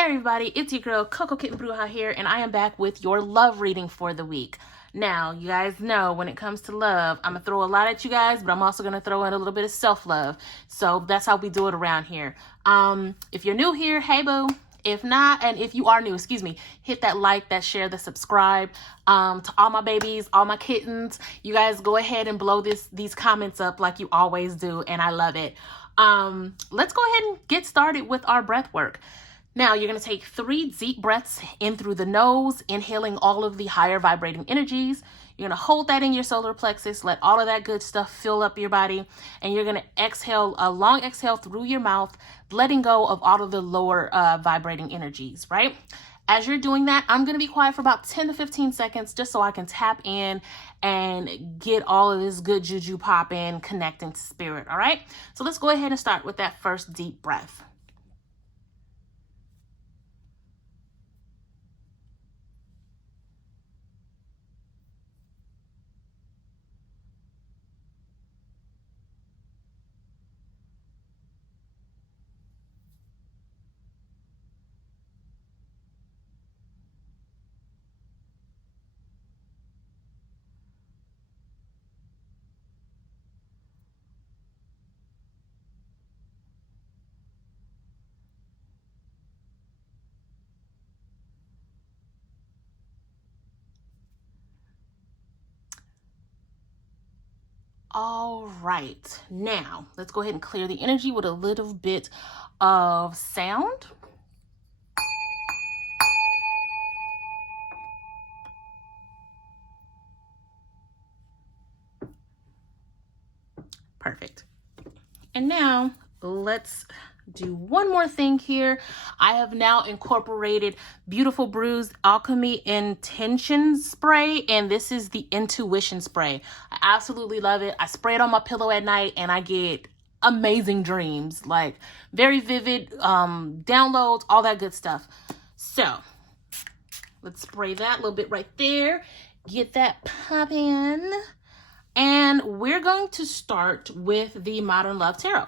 Hey everybody, it's your girl Coco Kitten Bruja here, and I am back with your love reading for the week. Now, you guys know when it comes to love, I'm going to throw a lot at you guys, but I'm also going to throw in a little bit of self-love. So that's how we do it around here. If you're new here, hey boo. If not, and if you are new, hit that like, that share, that subscribe. To all my babies, all my kittens, you guys go ahead and blow these comments up like you always do, and I love it. Let's go ahead and get started with our breath work. Now, you're going to take 3 deep breaths in through the nose, inhaling all of the higher vibrating energies. You're going to hold that in your solar plexus, let all of that good stuff fill up your body, and you're going to exhale, a long exhale through your mouth, letting go of all of the lower vibrating energies, right? As you're doing that, I'm going to be quiet for about 10 to 15 seconds just so I can tap in and get all of this good juju popping, connecting to spirit, all right? So let's go ahead and start with that first deep breath. All right, now let's go ahead and clear the energy with a little bit of sound. Perfect. And now let's do one more thing here. I have now incorporated Beautiful Brews Alchemy Intention Spray, and this is the Intuition Spray. I absolutely love it. I spray it on my pillow at night and I get amazing dreams, like very vivid downloads, all that good stuff. So let's spray that a little bit right there. Get that popping. And we're going to start with the Modern Love Tarot.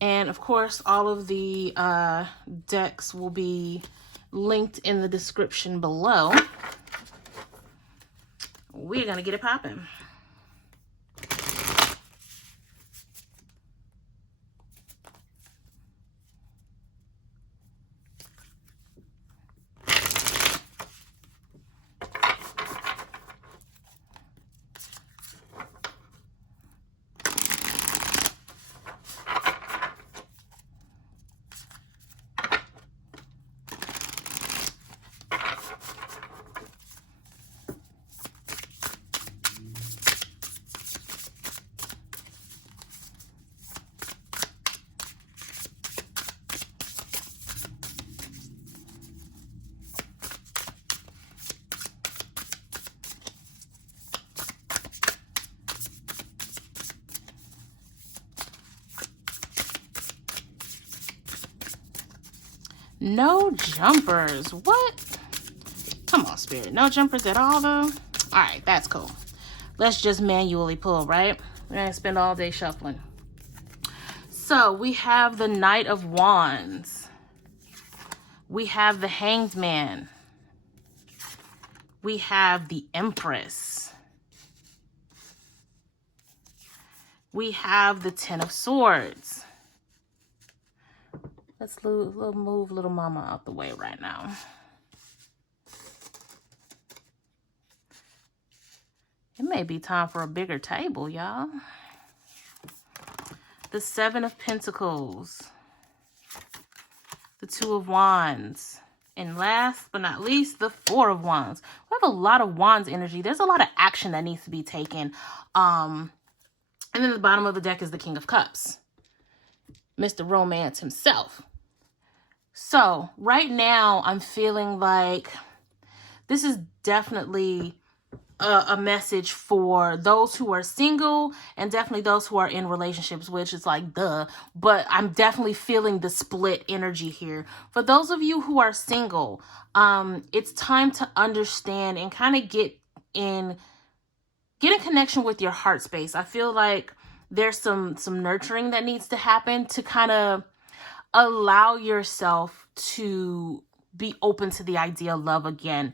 And of course, all of the decks will be linked in the description below. We're going to get it popping. No jumpers. What? Come on, Spirit. No jumpers at all, though? All right, that's cool. Let's just manually pull, right? We're going to spend all day shuffling. So we have the Knight of Wands. We have the Hanged Man. We have the Empress. We have the Ten of Swords. Let's move little mama out the way right now. It may be time for a bigger table, y'all. The Seven of Pentacles. The Two of Wands. And last but not least, the Four of Wands. We have a lot of Wands energy. There's a lot of action that needs to be taken. And then the bottom of the deck is the King of Cups. Mr. Romance himself. So right now I'm feeling like this is definitely a message for those who are single and definitely those who are in relationships, which is like duh, but I'm definitely feeling the split energy here. For those of you who are single, it's time to understand and kind of get get in connection with your heart space. I feel like there's some nurturing that needs to happen to kind of allow yourself to be open to the idea of love again.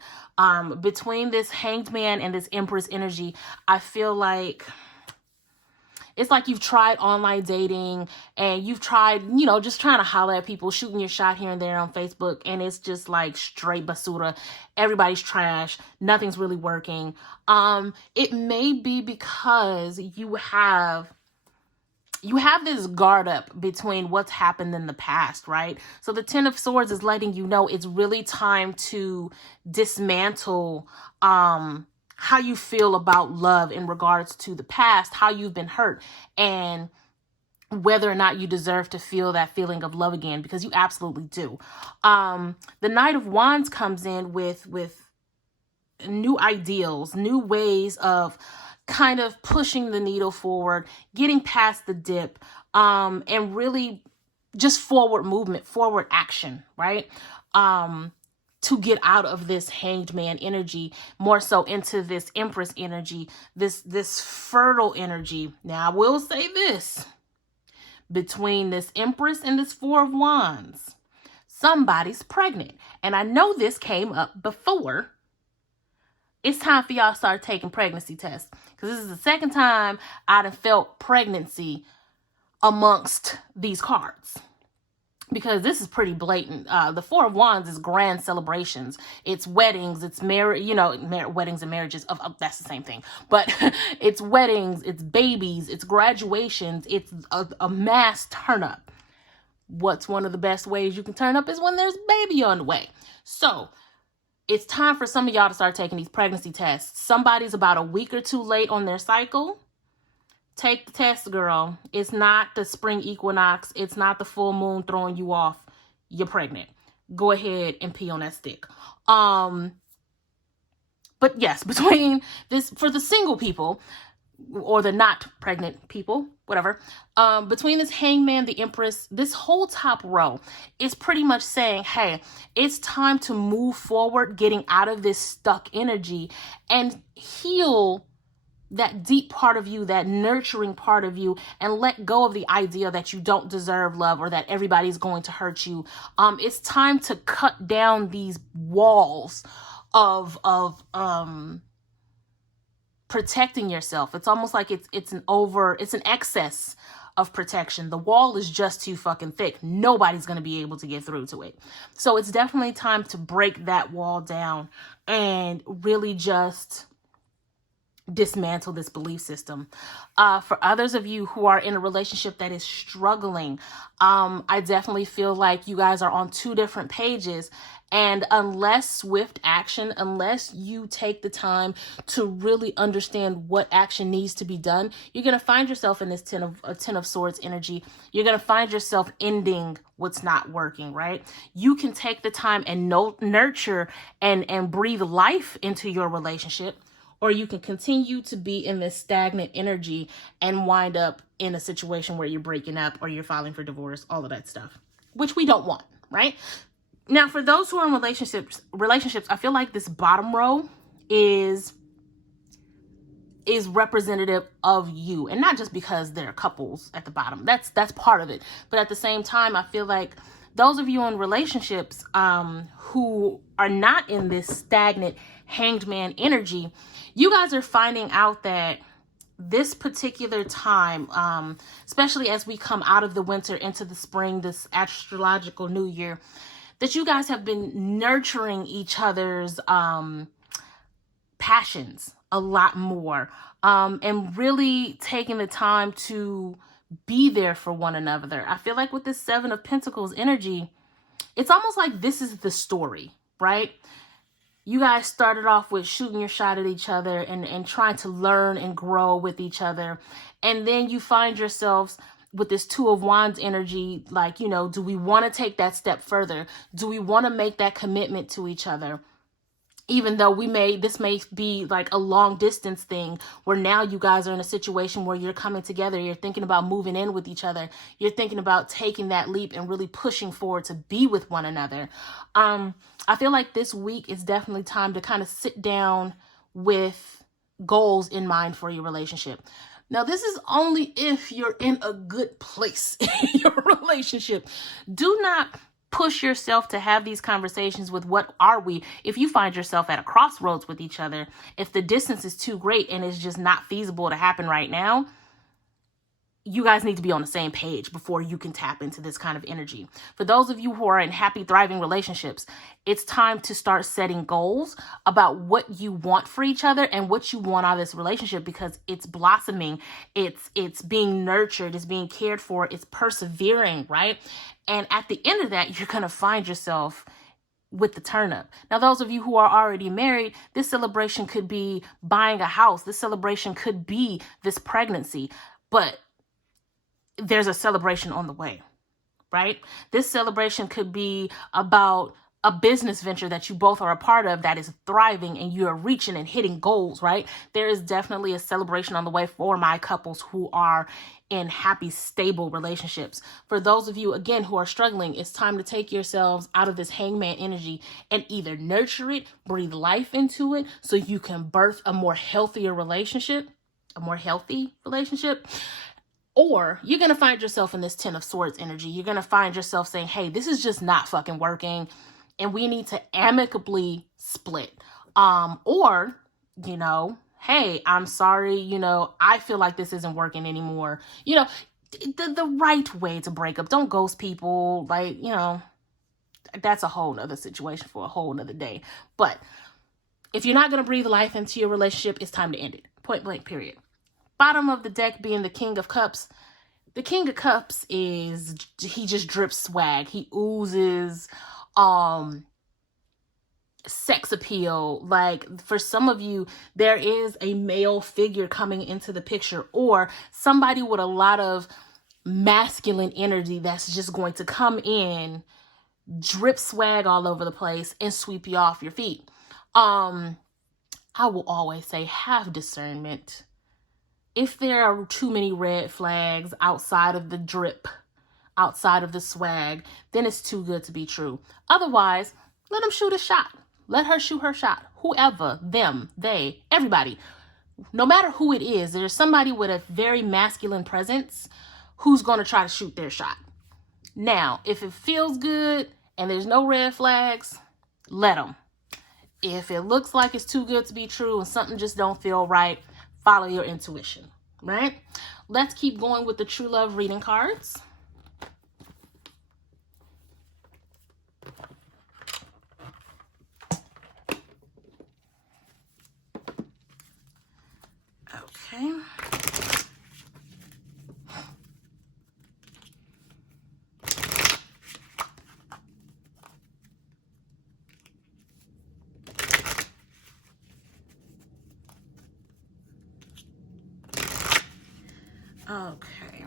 Between this Hanged Man and this Empress energy, I feel like it's like you've tried online dating and you've tried, just trying to holler at people, shooting your shot here and there on Facebook, and it's just like straight basura. Everybody's trash. Nothing's really working. It may be because you have this guard up between what's happened in the past, right? So the Ten of Swords is letting you know it's really time to dismantle how you feel about love in regards to the past, how you've been hurt, and whether or not you deserve to feel that feeling of love again, because you absolutely do. The Knight of Wands comes in with new ideals, new ways of kind of pushing the needle forward, getting past the dip, and really just forward movement, forward action, right? To get out of this Hanged Man energy, more so into this Empress energy, this fertile energy. Now, I will say this, between this Empress and this Four of Wands, somebody's pregnant. And I know this came up before. It's time for y'all to start taking pregnancy tests, because this is the second time I done felt pregnancy amongst these cards, because this is pretty blatant. The Four of Wands is grand celebrations. It's weddings. It's weddings and marriages. That's the same thing. But it's weddings. It's babies. It's graduations. It's a mass turn up. What's one of the best ways you can turn up is when there's a baby on the way. So it's time for some of y'all to start taking these pregnancy tests. Somebody's about a week or two late on their cycle. Take the test, girl. It's not the spring equinox. It's not the full moon throwing you off. You're pregnant. Go ahead and pee on that stick. But yes, between this, for the single people, or the not pregnant people, whatever, between this Hangman, the Empress, this whole top row is pretty much saying, hey, it's time to move forward, getting out of this stuck energy and heal that deep part of you, that nurturing part of you, and let go of the idea that you don't deserve love or that everybody's going to hurt you. It's time to cut down these walls of protecting yourself. It's almost like it's an excess of protection. The wall is just too fucking thick. Nobody's going to be able to get through to it. So it's definitely time to break that wall down and really just dismantle this belief system. For others of you who are in a relationship that is struggling, I definitely feel like you guys are on two different pages. And unless swift action, unless you take the time to really understand what action needs to be done, you're going to find yourself in this Ten of Swords energy. You're going to find yourself ending what's not working, right? You can take the time and nurture and breathe life into your relationship, or you can continue to be in this stagnant energy and wind up in a situation where you're breaking up or you're filing for divorce, all of that stuff, which we don't want, right? Now, for those who are in relationships, I feel like this bottom row is representative of you, and not just because there are couples at the bottom. That's part of it. But at the same time, I feel like those of you in relationships who are not in this stagnant Hanged Man energy, you guys are finding out that this particular time, especially as we come out of the winter into the spring, this astrological new year, that you guys have been nurturing each other's passions a lot more, and really taking the time to be there for one another. I feel like with this Seven of Pentacles energy, it's almost like this is the story, right? You guys started off with shooting your shot at each other and trying to learn and grow with each other. And then you find yourselves with this Two of Wands energy, like, do we want to take that step further? Do we want to make that commitment to each other? Even though this may be like a long distance thing where now you guys are in a situation where you're coming together, you're thinking about moving in with each other, you're thinking about taking that leap and really pushing forward to be with one another. I feel like this week is definitely time to kind of sit down with goals in mind for your relationship. Now, this is only if you're in a good place in your relationship. Do not push yourself to have these conversations with what are we if you find yourself at a crossroads with each other. If the distance is too great and it's just not feasible to happen right now, you guys need to be on the same page before you can tap into this kind of energy. For those of you who are in happy, thriving relationships, it's time to start setting goals about what you want for each other and what you want out of this relationship, because it's blossoming, it's being nurtured, it's being cared for, it's persevering, right? And at the end of that, you're going to find yourself with the turn up. Now, those of you who are already married, this celebration could be buying a house. This celebration could be this pregnancy, but there's a celebration on the way, right? This celebration could be about a business venture that you both are a part of that is thriving and you're reaching and hitting goals, right? There is definitely a celebration on the way for my couples who are in happy, stable relationships. For those of you, again, who are struggling, it's time to take yourselves out of this hangman energy and either nurture it, breathe life into it so you can birth a more healthier relationship, a more healthy relationship. Or you're going to find yourself in this 10 of Swords energy. You're going to find yourself saying, hey, this is just not fucking working, and we need to amicably split. Or, hey, I'm sorry, I feel like this isn't working anymore. The right way to break up. Don't ghost people. That's a whole nother situation for a whole nother day. But if you're not going to breathe life into your relationship, it's time to end it. Point blank, period. Bottom of the deck being the King of Cups. The King of Cups he just drips swag. He oozes sex appeal. Like, for some of you, there is a male figure coming into the picture, or somebody with a lot of masculine energy that's just going to come in, drip swag all over the place, and sweep you off your feet. I will always say, have discernment. If there are too many red flags outside of the drip, outside of the swag, then it's too good to be true. Otherwise, let them shoot a shot. Let her shoot her shot. Whoever, them, they, everybody. No matter who it is, there's somebody with a very masculine presence who's going to try to shoot their shot. Now, if it feels good and there's no red flags, let them. If it looks like it's too good to be true and something just don't feel right, follow your intuition, right? Let's keep going with the true love reading cards. Okay. Okay.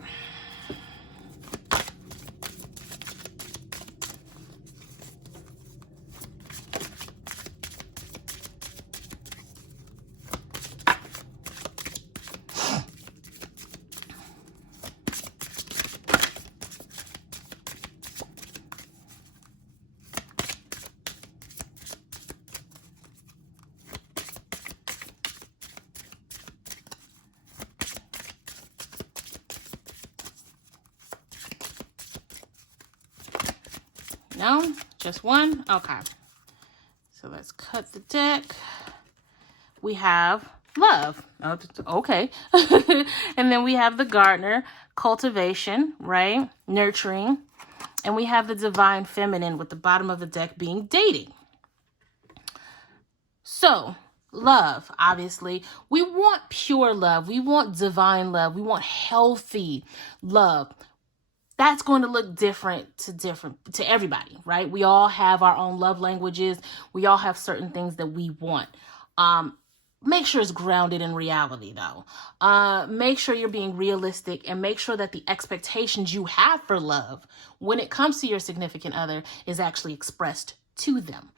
No, just one. Okay. So let's cut the deck. We have love. Okay. And then we have the gardener, cultivation, right? Nurturing. And we have the divine feminine with the bottom of the deck being dating. So love, obviously, we want pure love. We want divine love. We want healthy love. That's going to look different to everybody, right? We all have our own love languages. We all have certain things that we want. Make sure it's grounded in reality, though. Make sure you're being realistic, and make sure that the expectations you have for love when it comes to your significant other is actually expressed to them.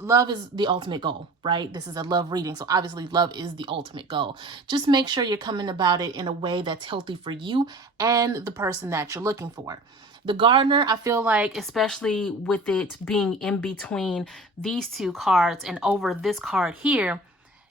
Love is the ultimate goal, right? This is a love reading, so obviously love is the ultimate goal. Just make sure you're coming about it in a way that's healthy for you and the person that you're looking for. The gardener, I feel like, especially with it being in between these two cards and over this card here,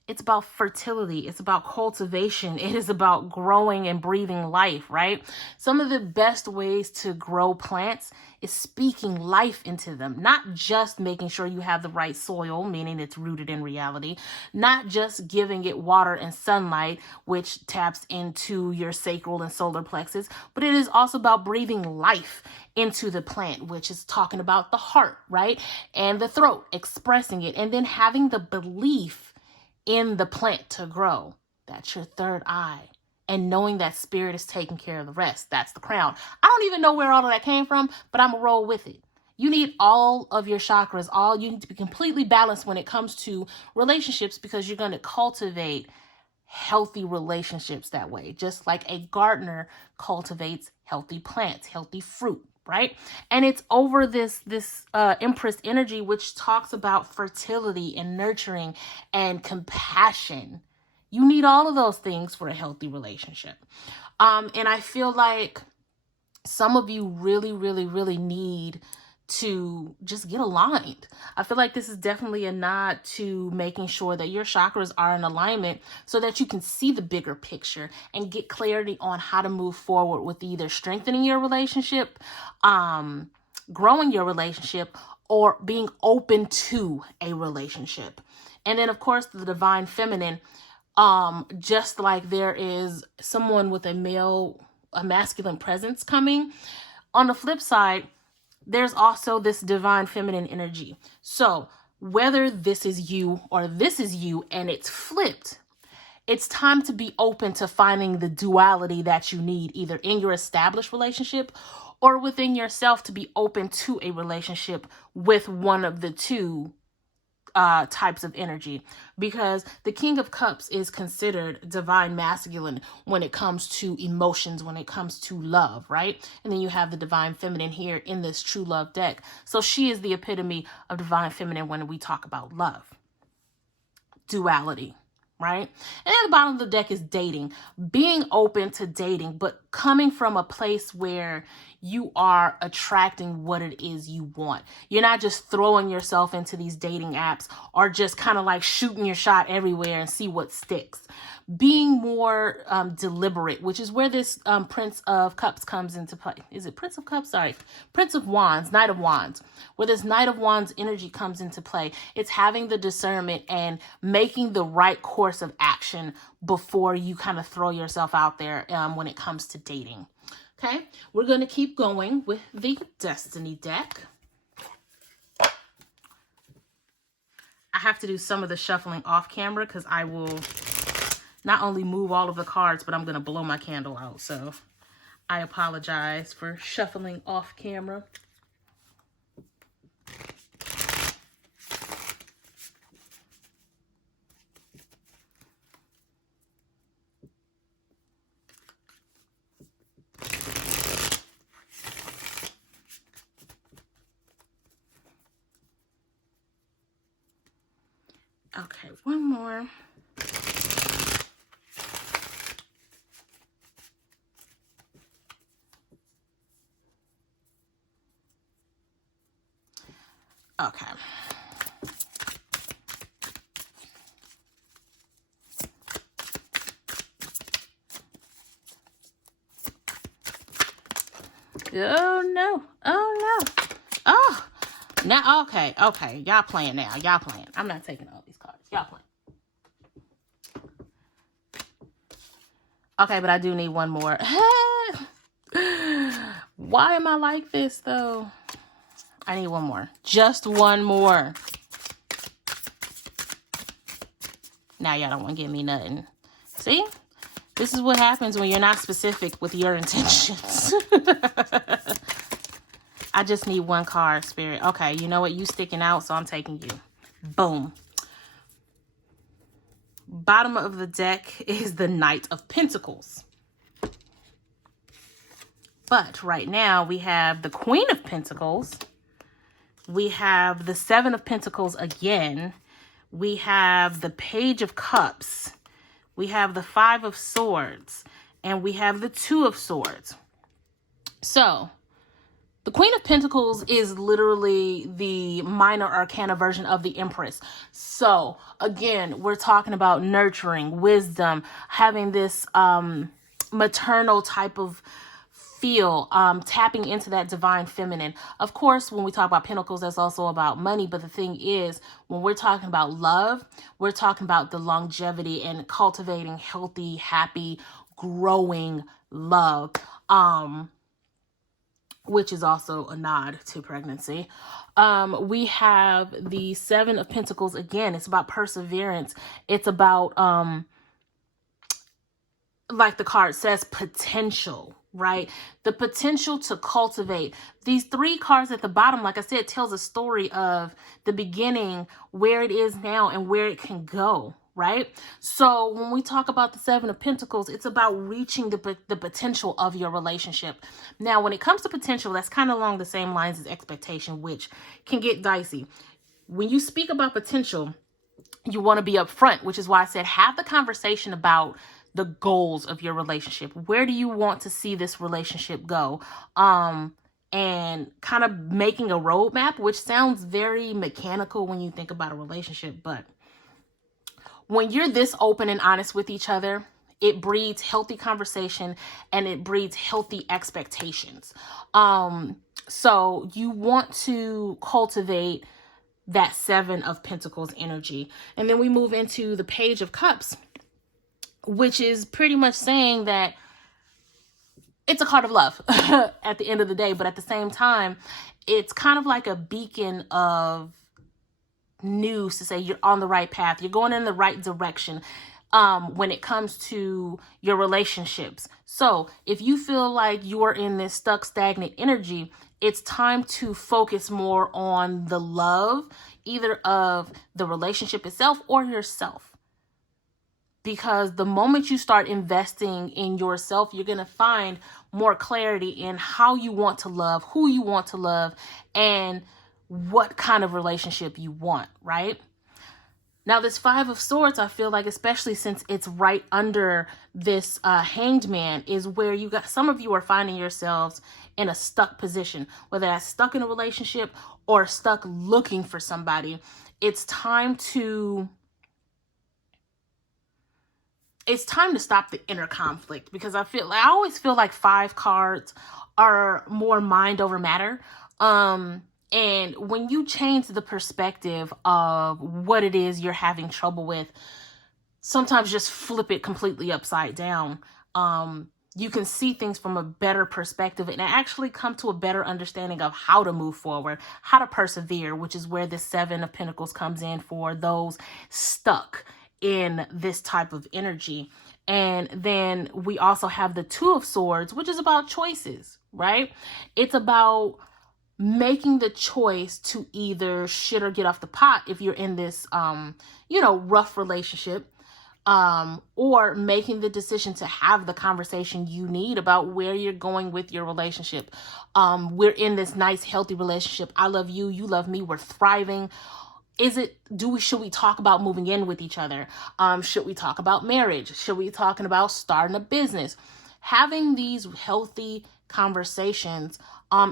It's about fertility. It's about cultivation. It is about growing and breathing life, right? Some of the best ways to grow plants is speaking life into them, not just making sure you have the right soil, meaning it's rooted in reality, not just giving it water and sunlight, which taps into your sacral and solar plexus, but it is also about breathing life into the plant, which is talking about the heart, right? And the throat, expressing it, and then having the belief in the plant to grow. That's your third eye. And knowing that spirit is taking care of the rest. That's the crown. I don't even know where all of that came from, but I'm gonna roll with it. You need all of your chakras. You need to be completely balanced when it comes to relationships, because you're going to cultivate healthy relationships that way. Just like a gardener cultivates healthy plants, healthy fruit, right? And it's over this Empress energy, which talks about fertility and nurturing and compassion. You need all of those things for a healthy relationship. And I feel like some of you really, really, really need to just get aligned. I feel like this is definitely a nod to making sure that your chakras are in alignment so that you can see the bigger picture and get clarity on how to move forward with either strengthening your relationship, growing your relationship, or being open to a relationship. And then, of course, the divine feminine, just like there is someone with a masculine presence coming, on the flip side, there's also this divine feminine energy. So whether this is you or this is you and it's flipped, it's time to be open to finding the duality that you need, either in your established relationship or within yourself, to be open to a relationship with one of the two types of energy, because the King of Cups is considered divine masculine when it comes to emotions, when it comes to love, right? And then you have the divine feminine here in this true love deck. So she is the epitome of divine feminine when we talk about love, duality, right? And at the bottom of the deck is dating, being open to dating, but coming from a place where you are attracting what it is you want. You're not just throwing yourself into these dating apps or just kind of like shooting your shot everywhere and see what sticks. Being more deliberate, which is where this Prince of Cups comes into play. Is it Prince of Cups? Sorry. Prince of Wands, Knight of Wands. Where this Knight of Wands energy comes into play. It's having the discernment and making the right course of action before you kind of throw yourself out there when it comes to dating. Okay, we're going to keep going with the Destiny deck. I have to do some of the shuffling off camera because I will not only move all of the cards, but I'm going to blow my candle out. So I apologize for shuffling off camera. Okay, one more. Okay. Oh no. Oh no. Oh. Now, okay. Y'all playing now. Y'all playing. I'm not taking all these cards. Y'all playing. Okay, but I do need one more. Why am I like this, though? I need one more. Just one more. Now y'all don't want to give me nothing. See? This is what happens when you're not specific with your intentions. I just need one card, Spirit. Okay, you know what? You sticking out, so I'm taking you. Boom. Bottom of the deck is the Knight of Pentacles. But right now we have the Queen of Pentacles. We have the Seven of Pentacles again. We have the Page of Cups. We have the Five of Swords. And we have the Two of Swords. So The Queen of Pentacles is literally the minor arcana version of the Empress. So again, we're talking about nurturing, wisdom, having this maternal type of feel, tapping into that divine feminine. Of course, when we talk about pentacles, that's also about money. But the thing is, when we're talking about love, we're talking about the longevity and cultivating healthy, happy, growing love. Which is also a nod to pregnancy. We have the Seven of Pentacles. Again, it's about perseverance. It's about, like the card says, potential, right? The potential to cultivate. These three cards at the bottom, like I said, tells a story of the beginning, where it is now, and where it can go, right? So when we talk about the Seven of Pentacles, it's about reaching the potential of your relationship. Now, when it comes to potential, that's kind of along the same lines as expectation, which can get dicey. When you speak about potential, you want to be upfront, which is why I said have the conversation about the goals of your relationship. Where do you want to see this relationship go? And kind of making a roadmap, which sounds very mechanical when you think about a relationship, but when you're this open and honest with each other, it breeds healthy conversation and it breeds healthy expectations. So you want to cultivate that Seven of Pentacles energy. And then we move into the Page of Cups, which is pretty much saying that it's a card of love at the end of the day. But at the same time, it's kind of like a beacon of news to say you're on the right path. You're going in the right direction when it comes to your relationships. So if you feel like you're in this stuck, stagnant energy, it's time to focus more on the love, either of the relationship itself or yourself. Because the moment you start investing in yourself, you're going to find more clarity in how you want to love, who you want to love, and what kind of relationship you want, right? Now, this Five of Swords, I feel like, especially since it's right under this Hanged Man, is where some of you are finding yourselves in a stuck position, whether that's stuck in a relationship or stuck looking for somebody. It's time to stop the inner conflict, because I always feel like 5 cards are more mind over matter. And when you change the perspective of what it is you're having trouble with, sometimes just flip it completely upside down. You can see things from a better perspective and actually come to a better understanding of how to move forward, how to persevere, which is where the Seven of Pentacles comes in for those stuck in this type of energy. And then we also have the Two of Swords, which is about choices, right? It's about making the choice to either shit or get off the pot if you're in this, rough relationship, or making the decision to have the conversation you need about where you're going with your relationship. We're in this nice, healthy relationship. I love you. You love me. We're thriving. Should we talk about moving in with each other? Should we talk about marriage? Should we talking about starting a business? Having these healthy conversations,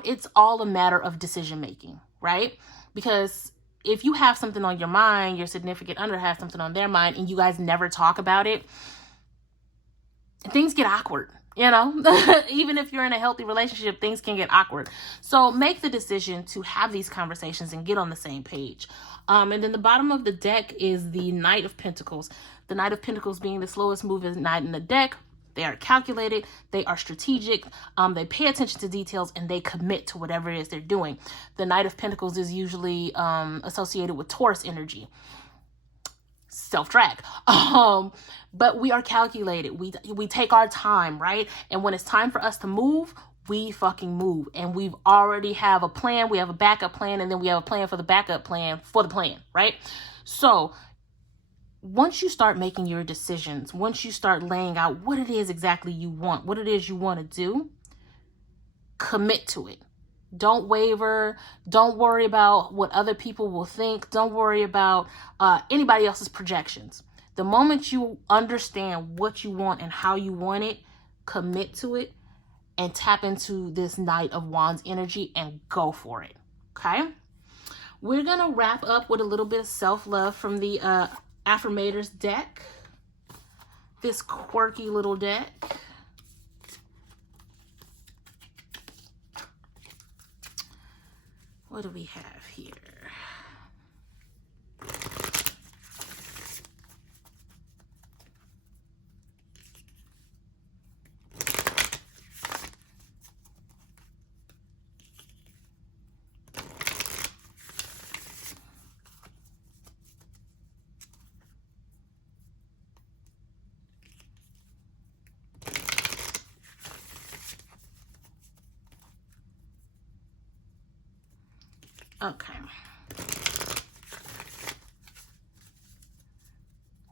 it's all a matter of decision making, right? Because if you have something on your mind, your significant other has something on their mind, and you guys never talk about it, things get awkward. Even if you're in a healthy relationship, things can get awkward. So make the decision to have these conversations and get on the same page. And then the bottom of the deck is the Knight of Pentacles. The Knight of Pentacles being the slowest moving knight in the deck. They are calculated, they are strategic, they pay attention to details, and they commit to whatever it is they're doing. The Knight of Pentacles is usually associated with Taurus energy. Self-drag. But we are calculated. We take our time, right? And when it's time for us to move, we fucking move. And we've already have a plan. We have a backup plan, and then we have a plan for the backup plan for the plan, right? So once you start making your decisions, once you start laying out what it is exactly you want, what it is you want to do, commit to it. Don't waver. Don't worry about what other people will think. Don't worry about anybody else's projections. The moment you understand what you want and how you want it, commit to it, and tap into this Knight of Wands energy and go for it. Okay? We're going to wrap up with a little bit of self-love from the Affirmators deck. This quirky little deck. What do we have here? Okay.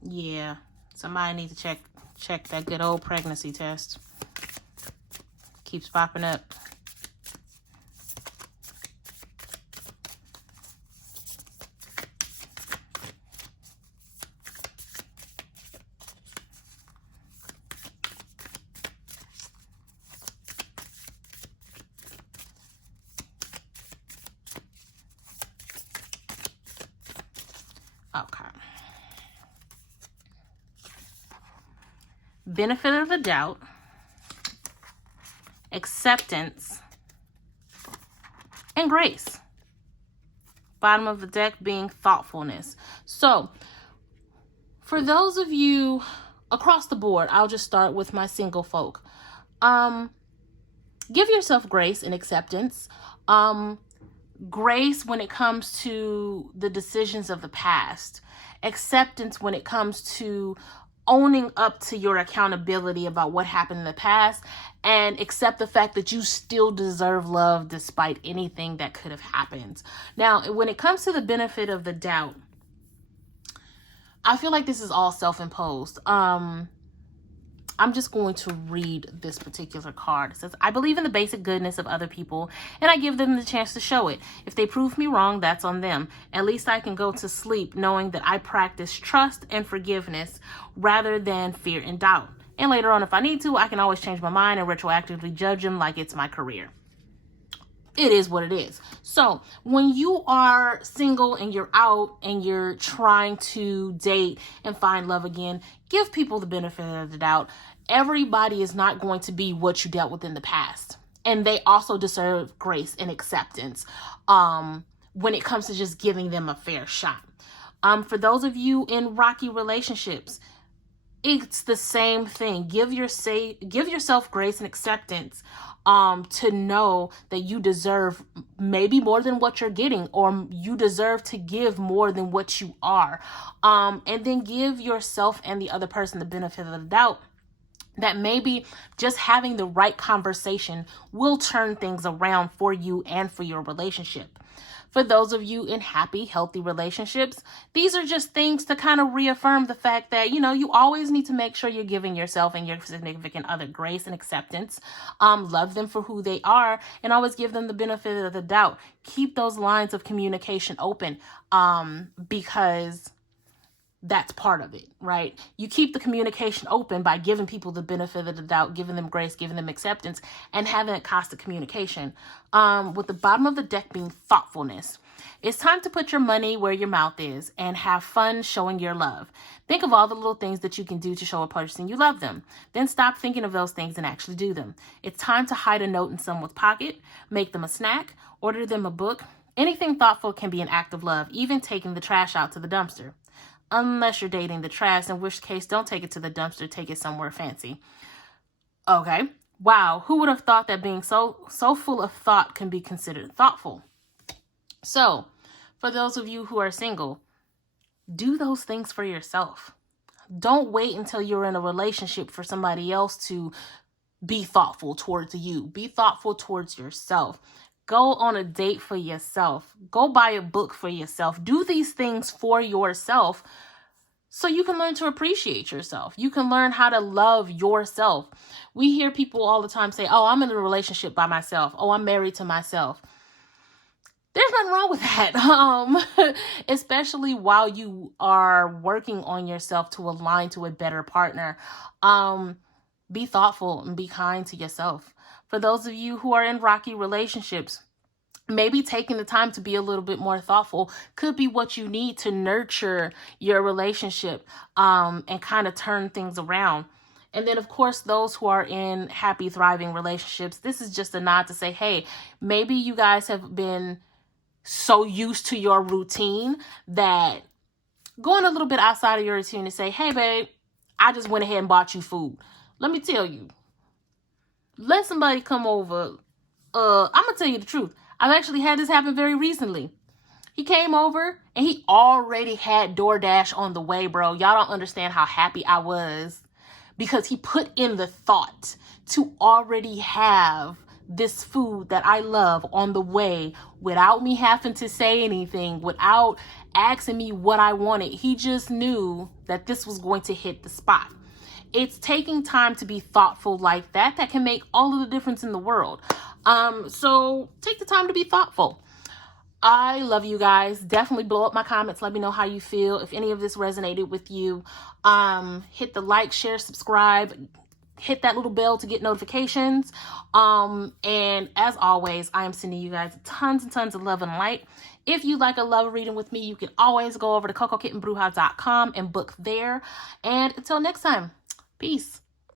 Yeah, somebody needs to check that good old pregnancy test. Keeps popping up. Okay. Benefit of the doubt, acceptance, and grace. Bottom of the deck being thoughtfulness. So, for those of you across the board, I'll just start with my single folk. Give yourself grace and acceptance. Grace when it comes to the decisions of the past. Acceptance when it comes to owning up to your accountability about what happened in the past, and accept the fact that you still deserve love despite anything that could have happened. Now, when it comes to the benefit of the doubt, I feel like this is all self-imposed. I'm just going to read this particular card. It says, I believe in the basic goodness of other people, and I give them the chance to show it. If they prove me wrong, that's on them. At least I can go to sleep knowing that I practice trust and forgiveness rather than fear and doubt. And later on, if I need to, I can always change my mind and retroactively judge them like it's my career. It is what it is. So when you are single and you're out and you're trying to date and find love again, give people the benefit of the doubt. Everybody is not going to be what you dealt with in the past. And they also deserve grace and acceptance when it comes to just giving them a fair shot. For those of you in rocky relationships, it's the same thing. Give yourself grace and acceptance to know that you deserve maybe more than what you're getting, or you deserve to give more than what you are. And then give yourself and the other person the benefit of the doubt that maybe just having the right conversation will turn things around for you and for your relationship. For those of you in happy, healthy relationships, these are just things to kind of reaffirm the fact that, you always need to make sure you're giving yourself and your significant other grace and acceptance. Love them for who they are, and always give them the benefit of the doubt. Keep those lines of communication open because that's part of it, right? You keep the communication open by giving people the benefit of the doubt, giving them grace, giving them acceptance, and having a constant communication. With the bottom of the deck being thoughtfulness. It's time to put your money where your mouth is and have fun showing your love. Think of all the little things that you can do to show a person you love them. Then stop thinking of those things and actually do them. It's time to hide a note in someone's pocket, make them a snack, order them a book. Anything thoughtful can be an act of love, even taking the trash out to the dumpster. Unless you're dating the trash, in which case don't take it to the dumpster, take it somewhere fancy. Okay. Wow. Who would have thought that being so full of thought can be considered thoughtful? So, for those of you who are single, do those things for yourself. Don't wait until you're in a relationship for somebody else to be thoughtful towards you. Be thoughtful towards yourself. Go on a date for yourself. Go buy a book for yourself. Do these things for yourself so you can learn to appreciate yourself. You can learn how to love yourself. We hear people all the time say, oh, I'm in a relationship by myself. Oh, I'm married to myself. There's nothing wrong with that, especially while you are working on yourself to align to a better partner. Be thoughtful and be kind to yourself. For those of you who are in rocky relationships, maybe taking the time to be a little bit more thoughtful could be what you need to nurture your relationship and kind of turn things around. And then, of course, those who are in happy, thriving relationships, this is just a nod to say, hey, maybe you guys have been so used to your routine that going a little bit outside of your routine and say, hey, babe, I just went ahead and bought you food. Let me tell you, let somebody come over. I'm going to tell you the truth. I've actually had this happen very recently. He came over and he already had DoorDash on the way, bro. Y'all don't understand how happy I was because he put in the thought to already have this food that I love on the way without me having to say anything, without asking me what I wanted. He just knew that this was going to hit the spot. It's taking time to be thoughtful like that can make all of the difference in the world. So take the time to be thoughtful. I love you guys. Definitely blow up my comments. Let me know how you feel. If any of this resonated with you, hit the like, share, subscribe, hit that little bell to get notifications. And as always, I am sending you guys tons and tons of love and light. If you like a love reading with me, you can always go over to CocoKittenBruja.com and book there. And until next time, peace.